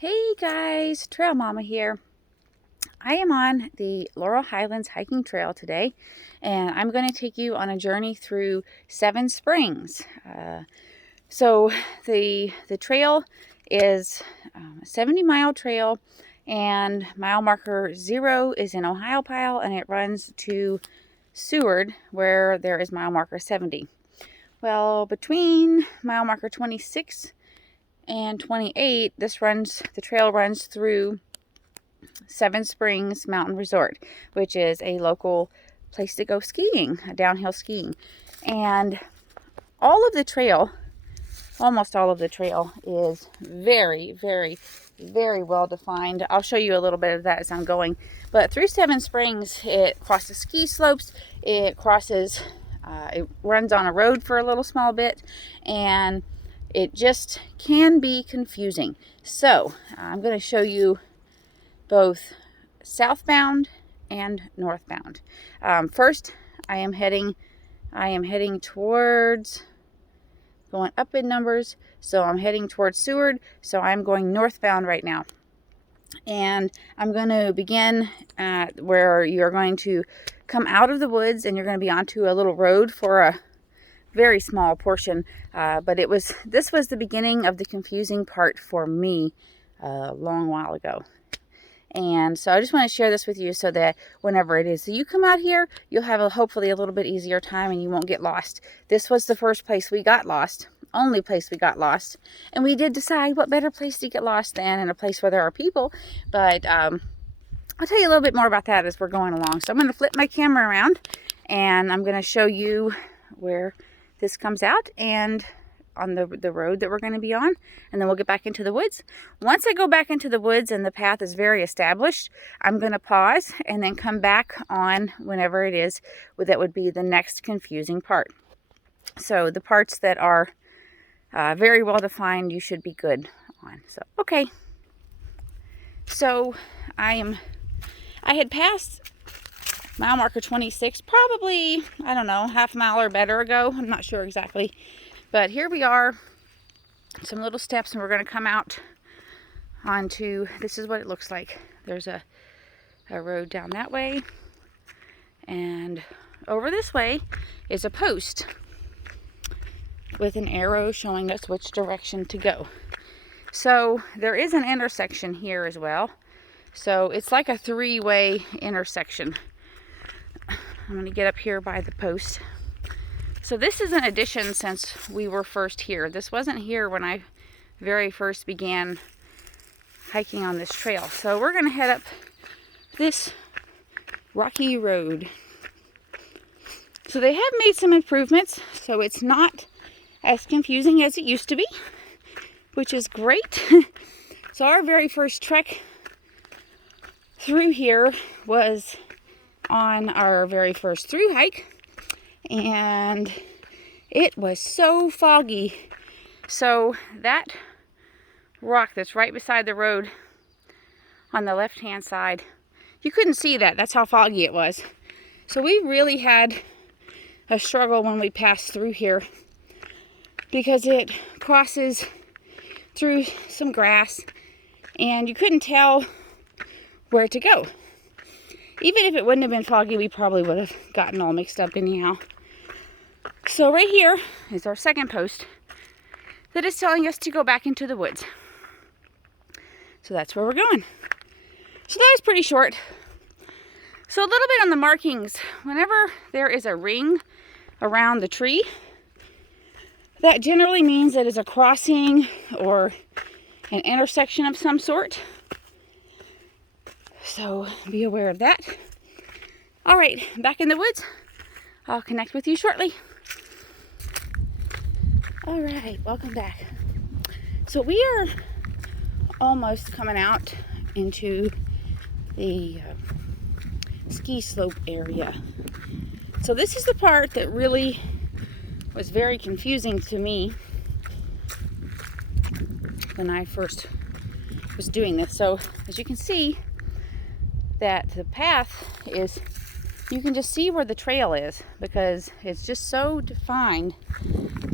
Hey guys, Trail Mama here. I am on the Laurel Highlands hiking trail today, and I'm going to take you on a journey through 7 springs. So the trail is a 70-mile trail, and mile marker 0 is in Ohiopyle, and it runs to Seward, where there is mile marker 70. Well, between mile marker 26 and 28, the trail runs through Seven Springs Mountain Resort, which is a local place to go skiing, downhill skiing. And all of the trail, almost all of the trail, is very, very, very well defined. I'll show you a little bit of that as I'm going. But through Seven Springs, it crosses ski slopes, it runs on a road for a little small bit, and it just can be confusing. So I'm going to show you both southbound and northbound. First, I am heading towards, going up in numbers, so I'm heading towards Seward, so I'm going northbound right now. And I'm going to begin at where you're going to come out of the woods, and you're going to be onto a little road for a very small portion, but this was the beginning of the confusing part for me a long while ago. And so I just want to share this with you so that whenever it is that you come out here, you'll have hopefully a little bit easier time and you won't get lost. This was the first place we got lost, only place we got lost, and we did decide what better place to get lost than in a place where there are people. But I'll tell you a little bit more about that as we're going along. So I'm going to flip my camera around, and I'm going to show you where this comes out and on the road that we're going to be on, and then we'll get back into the woods. Once I go back into the woods and the path is very established, I'm going to pause and then come back on whenever it is that would be the next confusing part. So the parts that are very well defined, you should be good on. So okay, so I had passed mile marker 26 probably, I don't know, half a mile or better ago. I'm not sure exactly. But here we are, some little steps, and we're going to come out onto, this is what it looks like. There's a road down that way, and over this way is a post with an arrow showing us which direction to go. So there is an intersection here as well. So it's like a 3-way intersection. I'm going to get up here by the post. So this is an addition since we were first here. This wasn't here when I very first began hiking on this trail. So we're going to head up this rocky road. So they have made some improvements, so it's not as confusing as it used to be, which is great. So our very first trek through here was on our very first through hike, and it was so foggy. So that rock that's right beside the road on the left hand side, you couldn't see that. That's how foggy it was. So we really had a struggle when we passed through here, because it crosses through some grass and you couldn't tell where to go. Even if it wouldn't have been foggy, we probably would have gotten all mixed up anyhow. So right here is our second post that is telling us to go back into the woods. So that's where we're going. So that was pretty short. So a little bit on the markings. Whenever there is a ring around the tree, that generally means that it's a crossing or an intersection of some sort. So be aware of that. All right, back in the woods. I'll connect with you shortly. All right, welcome back. So we are almost coming out into the ski slope area. So this is the part that really was very confusing to me when I first was doing this. So as you can see, that the path is, you can just see where the trail is because it's just so defined,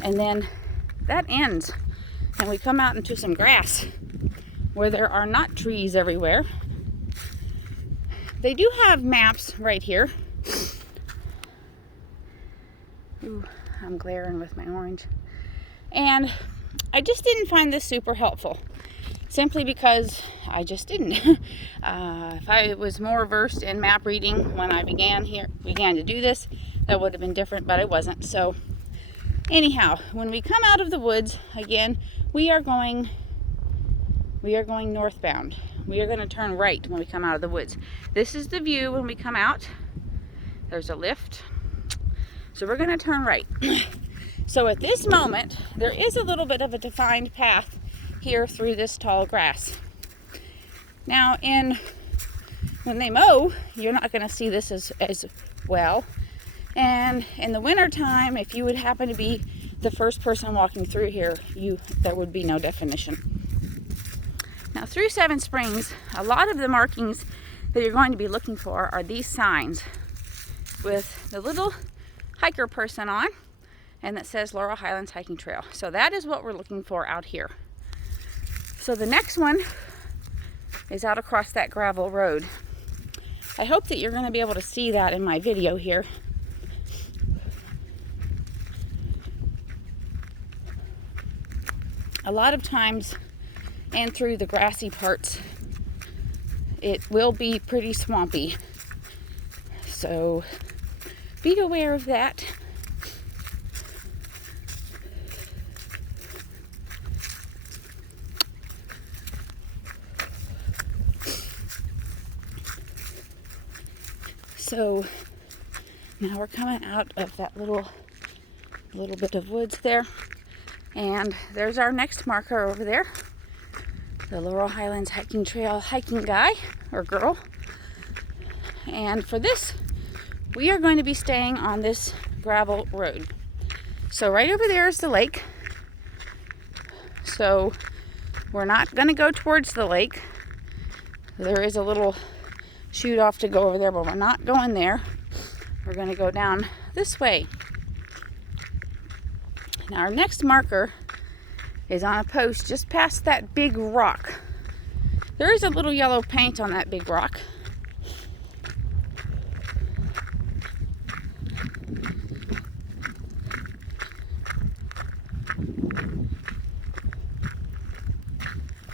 and then that ends and we come out into some grass where there are not trees everywhere. They do have maps right here. Ooh, I'm glaring with my orange. And I just didn't find this super helpful, simply because I just didn't. If I was more versed in map reading when I began to do this, that would have been different, but I wasn't. So anyhow, when we come out of the woods, again, we are going northbound. We are going to turn right when we come out of the woods. This is the view when we come out. There's a lift. So we're going to turn right. So at this moment, there is a little bit of a defined path here through this tall grass. Now, when they mow, you're not going to see this as well. And in the winter time, if you would happen to be the first person walking through here, there would be no definition. Now, through Seven Springs, a lot of the markings that you're going to be looking for are these signs with the little hiker person on, and that says Laurel Highlands Hiking Trail. So that is what we're looking for out here. So the next one is out across that gravel road. I hope that you're going to be able to see that in my video here. A lot of times, and through the grassy parts, it will be pretty swampy. So be aware of that. So now we're coming out of that little bit of woods there, and there's our next marker over there, the Laurel Highlands Hiking Trail hiking guy or girl. And for this, we are going to be staying on this gravel road. So right over there is the lake. So we're not going to go towards the lake. There is a little chute off to go over there, but we're not going there. We're going to go down this way. Now our next marker is on a post just past that big rock. There is a little yellow paint on that big rock.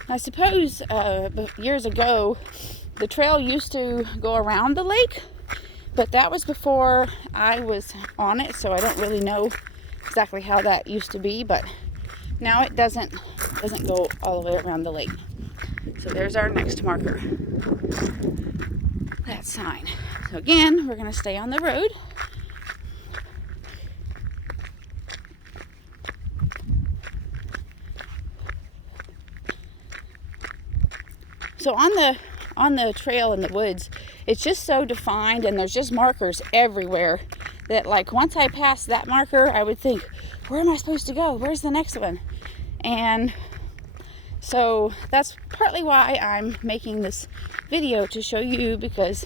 I suppose years ago the trail used to go around the lake, but that was before I was on it, so I don't really know exactly how that used to be, but now it doesn't go all the way around the lake. So there's our next marker, that sign. So again, we're going to stay on the road. So on the trail in the woods, it's just so defined, and there's just markers everywhere that, like, once I pass that marker, I would think, where am I supposed to go? Where's the next one? And so that's partly why I'm making this video, to show you, because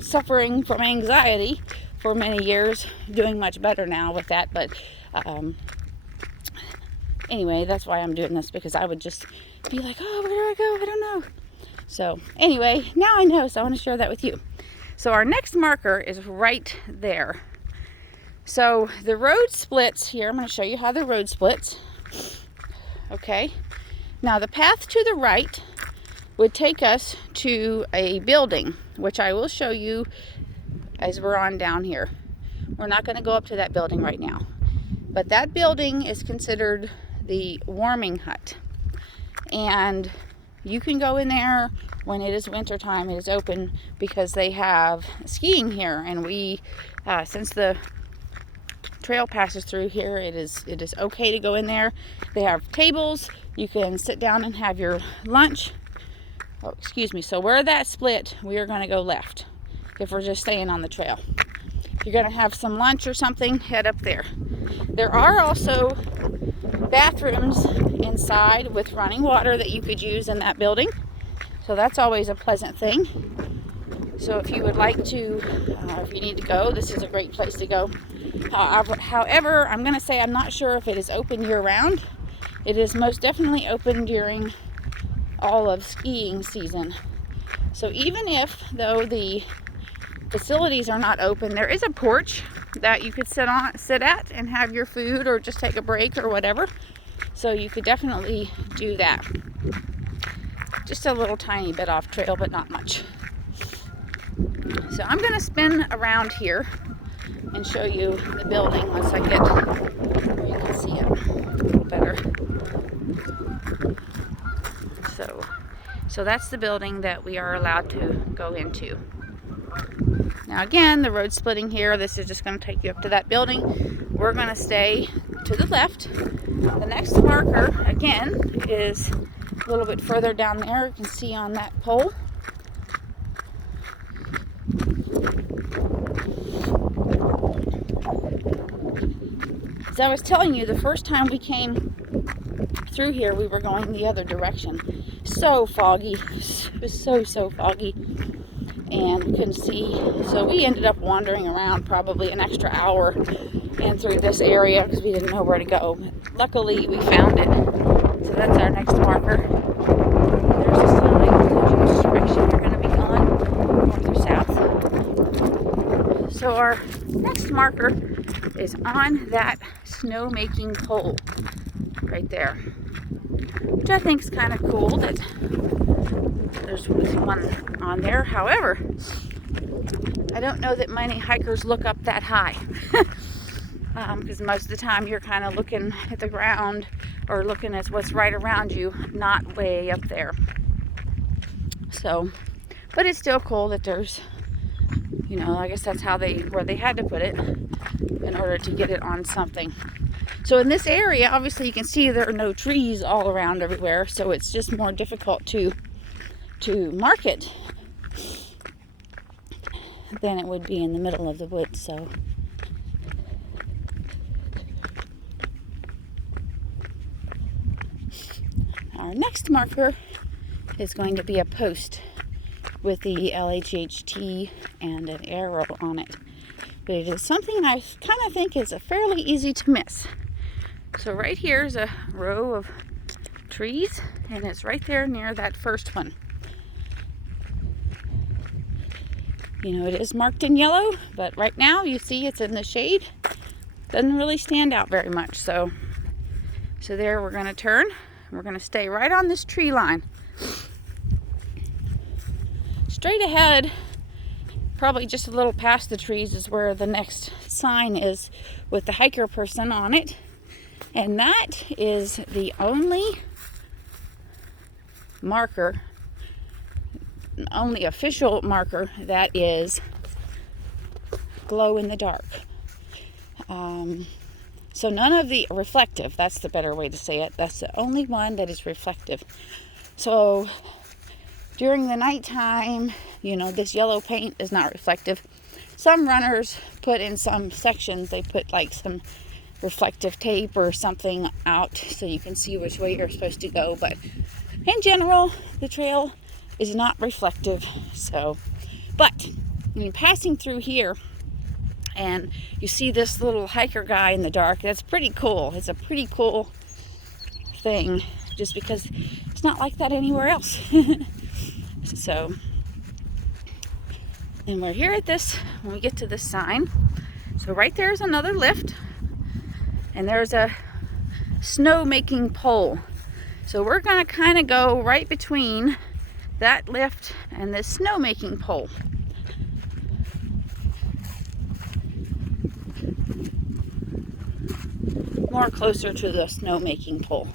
suffering from anxiety for many years, doing much better now with that, but anyway, that's why I'm doing this, because I would just be like, oh, where do I go? I don't know. So anyway, now I know, so I want to share that with you. So our next marker is right there. So the road splits here. I'm going to show you how the road splits. Okay. Now the path to the right would take us to a building, which I will show you as we're on down here. We're not going to go up to that building right now. But that building is considered the warming hut. And you can go in there when it is winter time. It is open because they have skiing here, and we since the trail passes through here, it is okay to go in there. They have tables. You can sit down and have your lunch. Oh, excuse me. So where that split, we are going to go left if we're just staying on the trail. If you're going to have some lunch or something, head up there. There are also bathrooms inside with running water that you could use in that building. So that's always a pleasant thing. So if you would like to, if you need to go, this is a great place to go. However, I'm going to say I'm not sure if it is open year round. It is most definitely open during all of skiing season. So even if, though, the facilities are not open, there is a porch that you could sit at and have your food or just take a break or whatever. So you could definitely do that. Just a little tiny bit off trail, but not much. So I'm going to spin around here and show you the building once I get where you can see it a little better. So that's the building that we are allowed to go into. Now again, the road splitting here, this is just going to take you up to that building. We're going to stay to the left. The next marker, again, is a little bit further down there. You can see on that pole. As I was telling you, the first time we came through here, we were going the other direction. So foggy. It was so foggy. And we couldn't see. So we ended up wandering around probably an extra hour and through this area because we didn't know where to go. But luckily, we found it. So that's our next marker. There's a sign that tells you which direction you're going to be going, north or south. So our next marker is on that snow-making pole right there, which I think is kind of cool that there's one on there. However, I don't know that many hikers look up that high because most of the time you're kind of looking at the ground or looking at what's right around you, not way up there. So, but it's still cool that there's, you know, I guess that's where they had to put it in order to get it on something. So in this area, obviously you can see there are no trees all around everywhere, so it's just more difficult to mark it than it would be in the middle of the woods. So our next marker is going to be a post with the LHHT and an arrow on it. But it is something I kind of think is fairly easy to miss. So right here is a row of trees, and it's right there near that first one. You know, it is marked in yellow, but right now you see it's in the shade. Doesn't really stand out very much. So there we're going to turn. We're going to stay right on this tree line. Straight ahead, probably just a little past the trees, is where the next sign is with the hiker person on it. And that is the only marker, only official marker that is glow in the dark. So none of the reflective, that's the better way to say it. That's the only one that is reflective. So during the nighttime, you know, this yellow paint is not reflective. Some runners put in some sections, they put like some reflective tape or something out so you can see which way you're supposed to go. But in general, the trail is not reflective. So, but when you're passing through here and you see this little hiker guy in the dark, that's pretty cool. It's a pretty cool thing just because it's not like that anywhere else. So, and we're here at this, when we get to this sign. So right there is another lift, and there's a snow-making pole. So we're gonna kind of go right between that lift and this snow-making pole. More closer to the snow-making pole.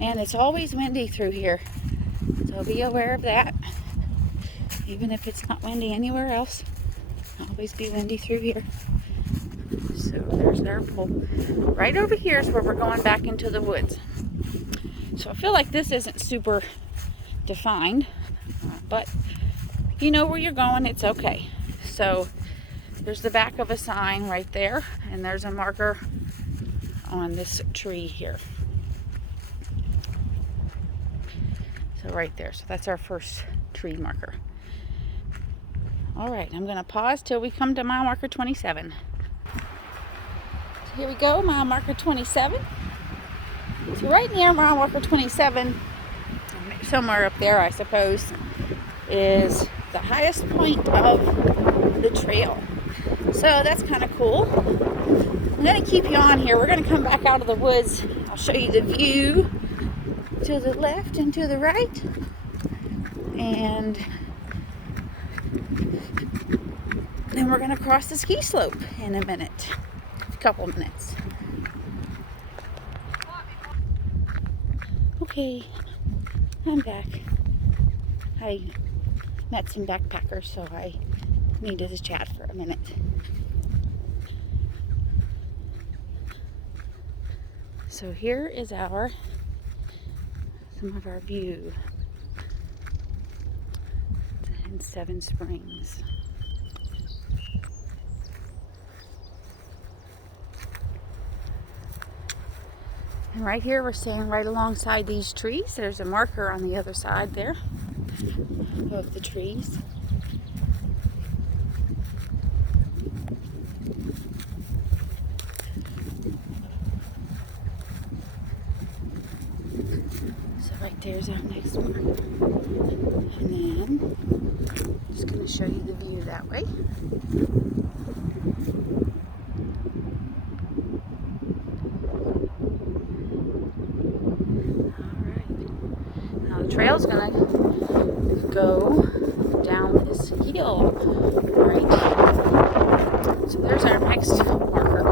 And it's always windy through here, so be aware of that. Even if it's not windy anywhere else, it'll always be windy through here. So there's our pole. Right over here is where we're going back into the woods. So I feel like this isn't super defined, but you know where you're going, it's okay. So there's the back of a sign right there, and there's a marker on this tree here. So right there, so that's our first tree marker. All right, I'm going to pause till we come to mile marker 27. So here we go, mile marker 27. So right near mile marker 27, somewhere up there, I suppose, is the highest point of the trail. So that's kind of cool. I'm going to keep you on here. We're going to come back out of the woods. I'll show you the view to the left and to the right. And then we're going to cross the ski slope in a minute. A couple minutes. Okay, I'm back. I met some backpackers, so I needed to chat for a minute. So here is some of our view in Seven Springs. And right here, we're staying right alongside these trees. There's a marker on the other side there of the trees. So right there's our next marker. And then, I'm just going to show you the view that way. The trail's gonna go down this hill right here. So there's our next marker.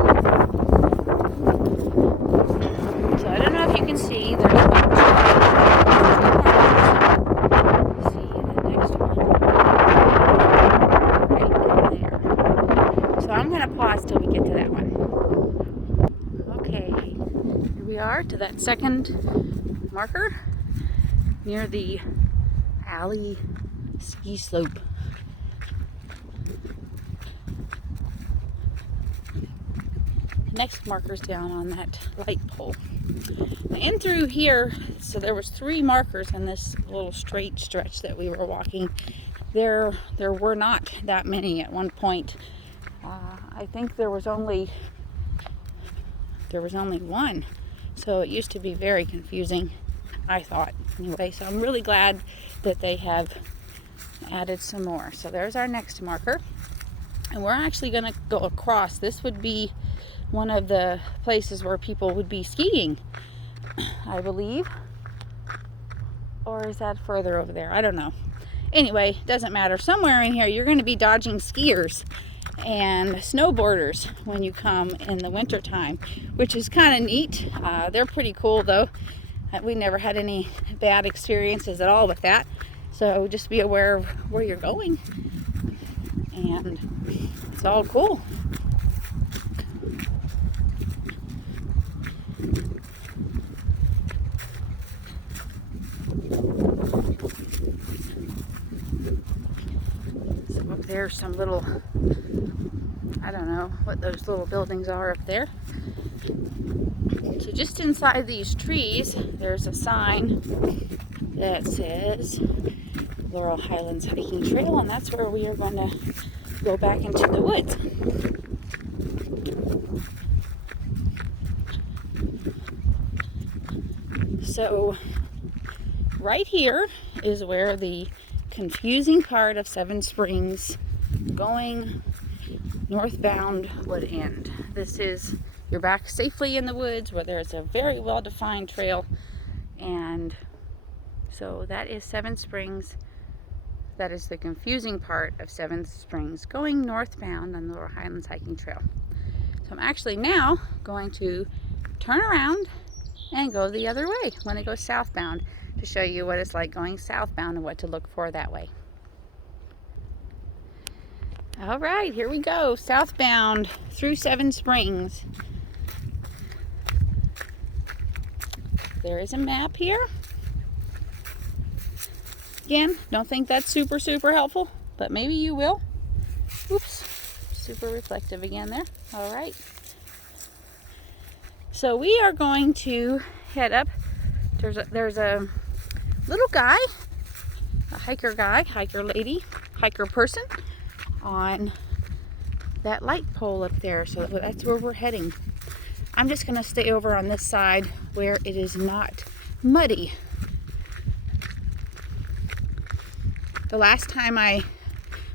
So I don't know if you can see, there's about see the next one right in there. So I'm gonna pause till we get to that one. Okay, here we are to that second marker near the alley ski slope. Next marker's down on that light pole. And through here, so there was 3 markers in this little straight stretch that we were walking. There were not that many at one point. I think there was only one. So it used to be very confusing, I thought, anyway. So I'm really glad that they have added some more. So there's our next marker. And we're actually going to go across. This would be one of the places where people would be skiing, I believe. Or is that further over there? I don't know. Anyway, doesn't matter. Somewhere in here you're going to be dodging skiers and snowboarders when you come in the winter time, which is kind of neat. They're pretty cool though. We never had any bad experiences at all with that. So just be aware of where you're going. And it's all cool. So up there's some little, I don't know what those little buildings are up there. So just inside these trees, there's a sign that says Laurel Highlands Hiking Trail, and that's where we are going to go back into the woods. So right here is where the confusing part of Seven Springs going northbound would end. This is, you're back safely in the woods where there's a very well-defined trail, and so that is Seven Springs. That is the confusing part of Seven Springs going northbound on the Laurel Highlands Hiking Trail. So I'm actually now going to turn around and go the other way when I go southbound to show you what it's like going southbound and what to look for that way. All right, here we go, southbound through Seven Springs. There is a map here. Again, don't think that's super helpful, but maybe you will. Oops, super reflective again there. All right. So we are going to head up. There's a little guy a hiker guy, hiker lady, hiker person on that light pole up there. So that's where we're heading. I'm just going to stay over on this side where it is not muddy.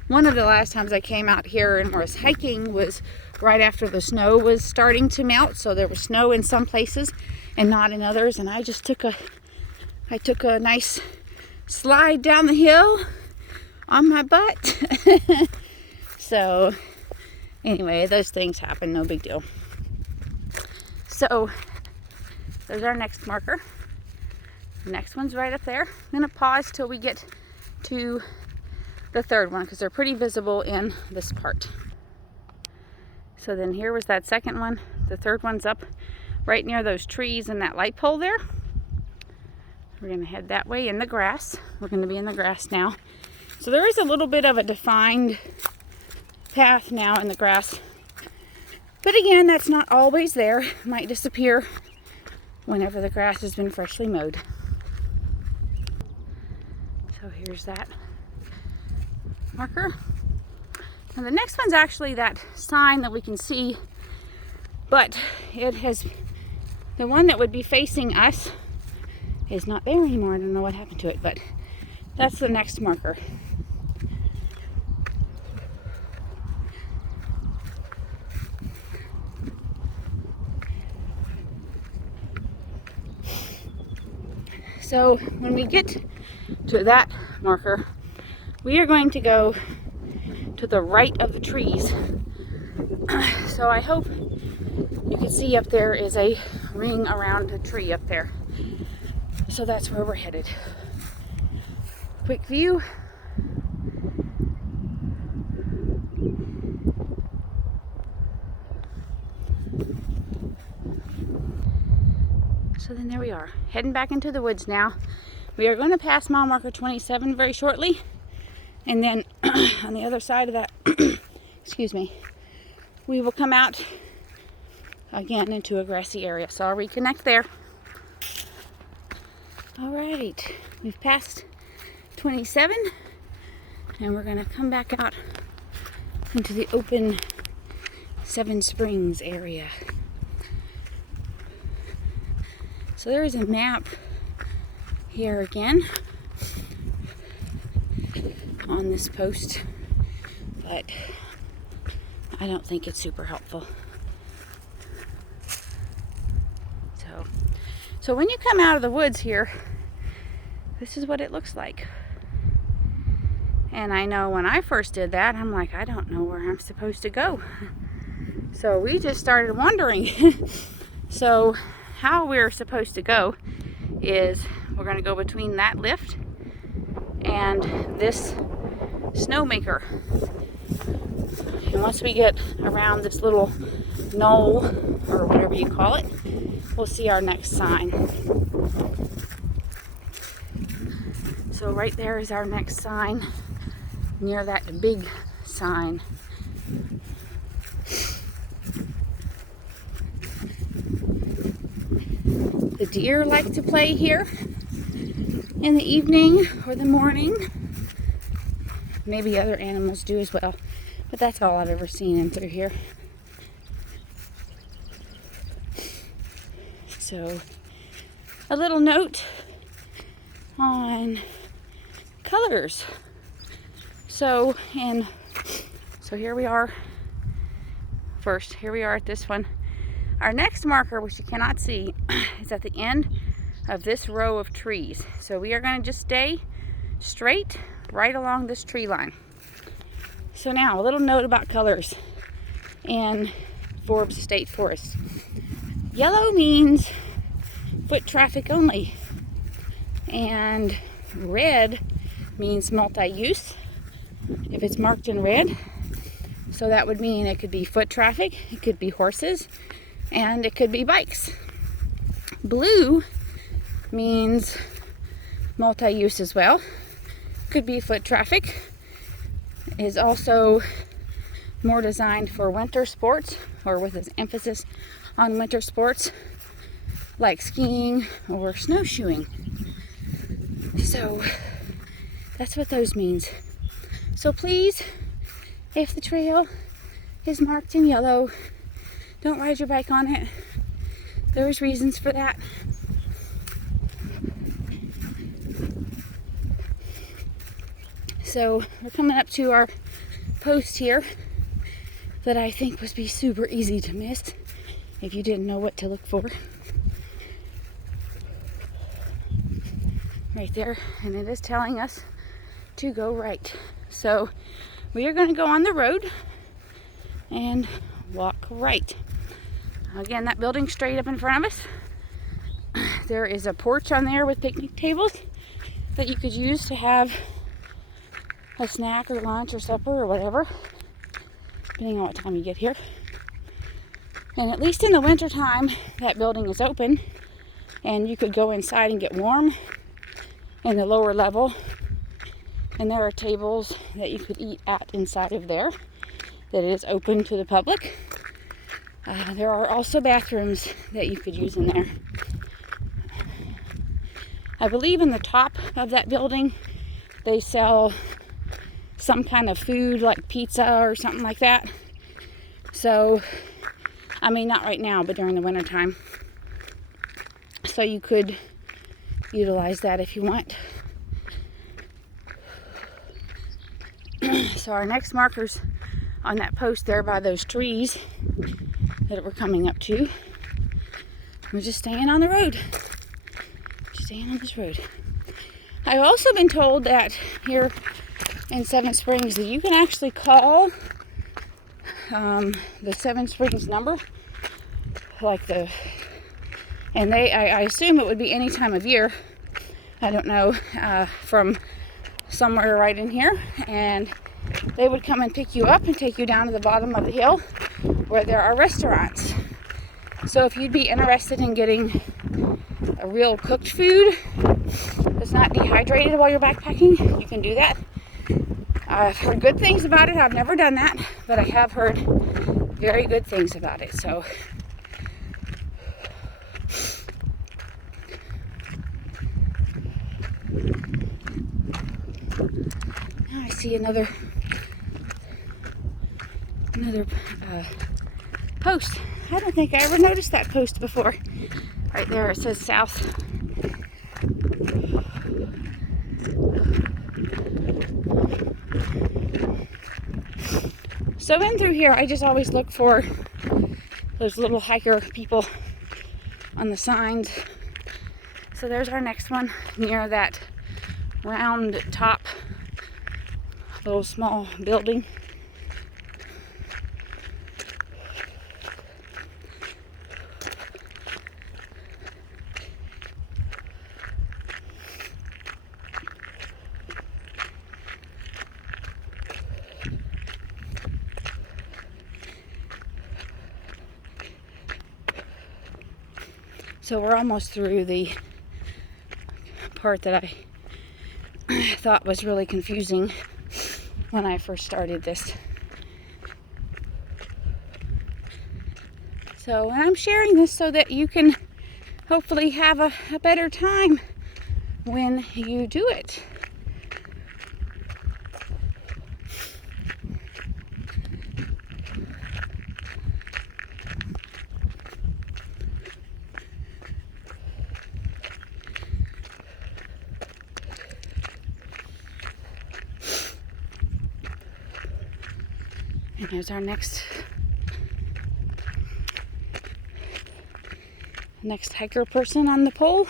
One of the last times I came out here and was hiking was right after the snow was starting to melt. So there was snow in some places and not in others. And I just took a nice slide down the hill on my butt. So anyway, those things happen, no big deal. So there's our next marker. The next one's right up there. I'm gonna pause till we get to the third one because they're pretty visible in this part. So then here was that second one. The third one's up right near those trees and that light pole there. We're gonna head that way in the grass. We're gonna be in the grass now. So there is a little bit of a defined path now in the grass. But again, that's not always there. It might disappear whenever the grass has been freshly mowed. So here's that marker. And the next one's actually that sign that we can see, but the one that would be facing us is not there anymore. I don't know what happened to it, but that's the next marker. So when we get to that marker, we are going to go to the right of the trees. So I hope you can see up there is a ring around a tree up there. So that's where we're headed. Quick view. So then there we are, heading back into the woods now. We are going to pass mile marker 27 very shortly. And then on the other side of that, excuse me, we will come out again into a grassy area. So I'll reconnect there. All right, we've passed 27 and we're going to come back out into the open Seven Springs area. So there is a map here again on this post, but I don't think it's super helpful. So when you come out of the woods here, this is what it looks like. And I know when I first did that, I'm like, I don't know where I'm supposed to go. So we just started wondering. So how we're supposed to go is we're going to go between that lift and this snowmaker. And once we get around this little knoll or whatever you call it, we'll see our next sign. So right there is our next sign near that big sign. The deer like to play here in the evening or the morning. Maybe other animals do as well, but that's all I've ever seen in through here. So a little note on colors. So here we are. First, here we are at this one. Our next marker, which you cannot see, is at the end of this row of trees. So we are going to just stay straight right along this tree line. So now, a little note about colors in Forbes State Forest. Yellow means foot traffic only, and red means multi-use if it's marked in red. So that would mean it could be foot traffic, it could be horses, and it could be bikes. Blue means multi-use as well. Could be foot traffic. Is also more designed for winter sports, or with its emphasis on winter sports like skiing or snowshoeing. So That's what those means. So please, if the trail is marked in yellow, don't ride your bike on it. There's reasons for that. So we're coming up to our post here that I think would be super easy to miss if you didn't know what to look for. Right there, and it is telling us to go right. So we are going to go on the road and walk right. Again, that building straight up in front of us, there is a porch on there with picnic tables that you could use to have a snack or lunch or supper or whatever, depending on what time you get here. And at least in the winter time, that building is open and you could go inside and get warm in the lower level. And there are tables that you could eat at inside of there that is open to the public. There are also bathrooms that you could use in there. I believe in the top of that building they sell some kind of food like pizza or something like that. So, I mean, not right now, but during the winter time. So you could utilize that if you want. So our next markers on that post there by those trees that we're coming up to, we're just staying on the road. Just staying on this road. I've also been told that here in Seven Springs that you can actually call the Seven Springs number, and I assume it would be any time of year. I don't know, from somewhere right in here, and they would come and pick you up and take you down to the bottom of the hill where there are restaurants. So if you'd be interested in getting a real cooked food that's not dehydrated while you're backpacking, you can do that. I've heard good things about it. I've never done that, but I have heard very good things about it. So now I see another post. I don't think I ever noticed that post before. Right there it says South. So in through here, I just always look for those little hiker people on the signs. So there's our next one near that round top little small building. So we're almost through the part that I thought was really confusing when I first started this. So I'm sharing this so that you can hopefully have a better time when you do it. And there's our next hiker person on the pole.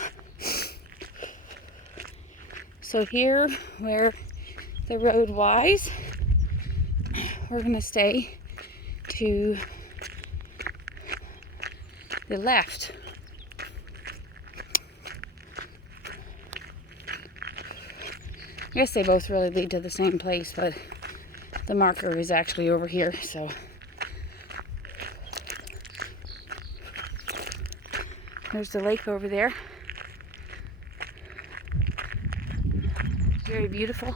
So here, where the road lies, we're going to stay to the left. I guess they both really lead to the same place, but the marker is actually over here, so. There's the lake over there. Very beautiful.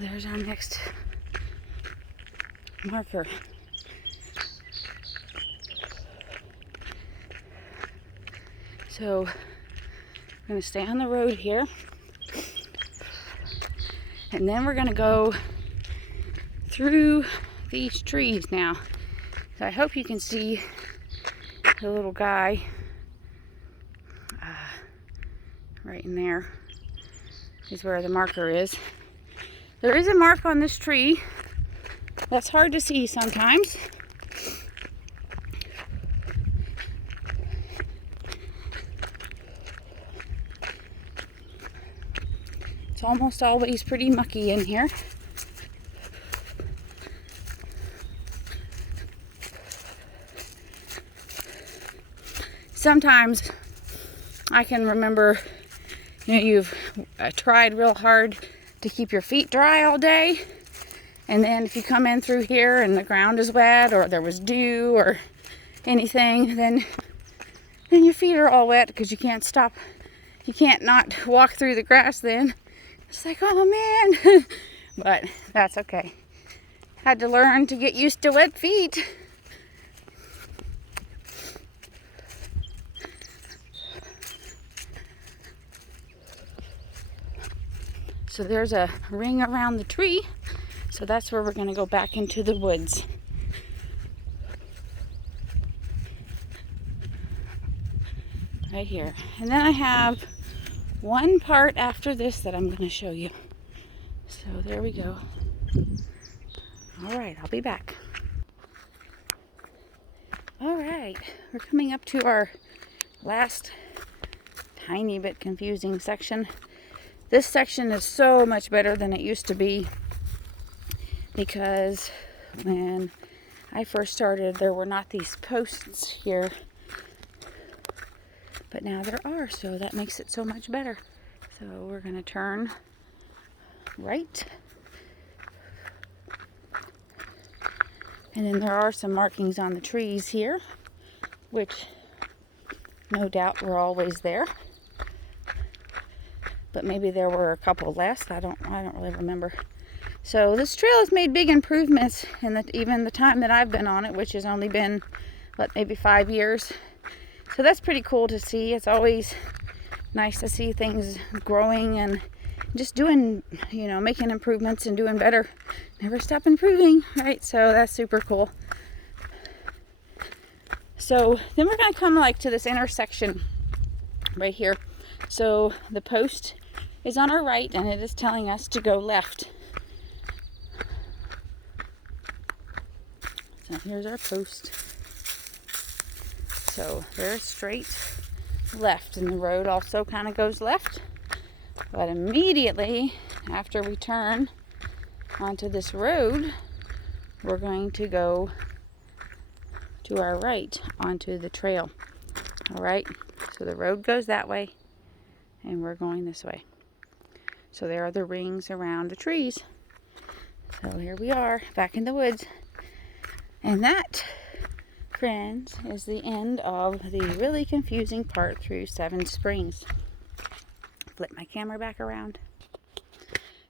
there's our next marker. So I'm going to stay on the road here. And then we're going to go through these trees now. So I hope you can see the little guy right in there is where the marker is. There is a mark on this tree that's hard to see sometimes. It's almost always pretty mucky in here. Sometimes I can remember, you've tried real hard to keep your feet dry all day, and then if you come in through here and the ground is wet or there was dew or anything, then your feet are all wet because you can't stop. You can't not walk through the grass then. It's like, oh man. But that's okay. Had to learn to get used to wet feet. So there's a ring around the tree. So that's where we're going to go back into the woods. Right here. And then I have one part after this that I'm going to show you. So there we go. All right, I'll be back. All right, we're coming up to our last tiny bit confusing section. This section is so much better than it used to be because when I first started, there were not these posts here, but now there are, so that makes it so much better. So we're going to turn right, and then there are some markings on the trees here, which no doubt were always there. But maybe there were a couple less. I don't really remember. So this trail has made big improvements in even the time that I've been on it, which has only been, maybe 5 years. So that's pretty cool to see. It's always nice to see things growing and just doing, making improvements and doing better. Never stop improving, right? So that's super cool. So then we're going to come to this intersection right here. So the post is on our right and it is telling us to go left. So here's our post. So there's straight left, and the road also kind of goes left. But immediately after we turn onto this road, we're going to go to our right onto the trail. All right, so the road goes that way and we're going this way. So there are the rings around the trees. So here we are back in the woods. And that, friends, is the end of the really confusing part through Seven Springs. Flip my camera back around.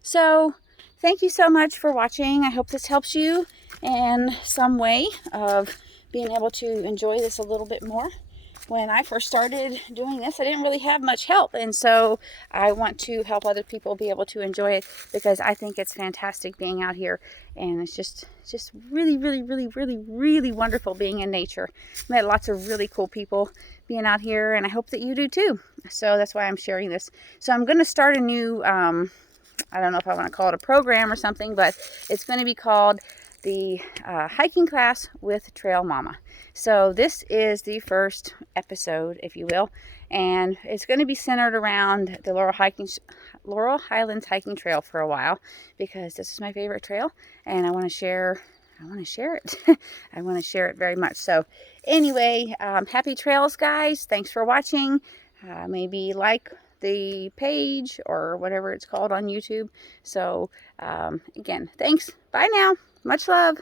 So thank you so much for watching. I hope this helps you in some way of being able to enjoy this a little bit more. When I first started doing this, I didn't really have much help, and so I want to help other people be able to enjoy it because I think it's fantastic being out here, and it's just really, really, really, really, really wonderful being in nature. Met lots of really cool people being out here, and I hope that you do too. So that's why I'm sharing this. So I'm going to start a new, I don't know if I want to call it a program or something, but it's going to be called the hiking class with Trail Mama. So this is the first episode, if you will, and it's going to be centered around the Laurel Highlands hiking trail for a while because this is my favorite trail, and I want to share it. I want to share it very much. So anyway, happy trails, guys. Thanks for watching. Maybe like the page or whatever it's called on YouTube. So again, thanks. Bye now. Much love.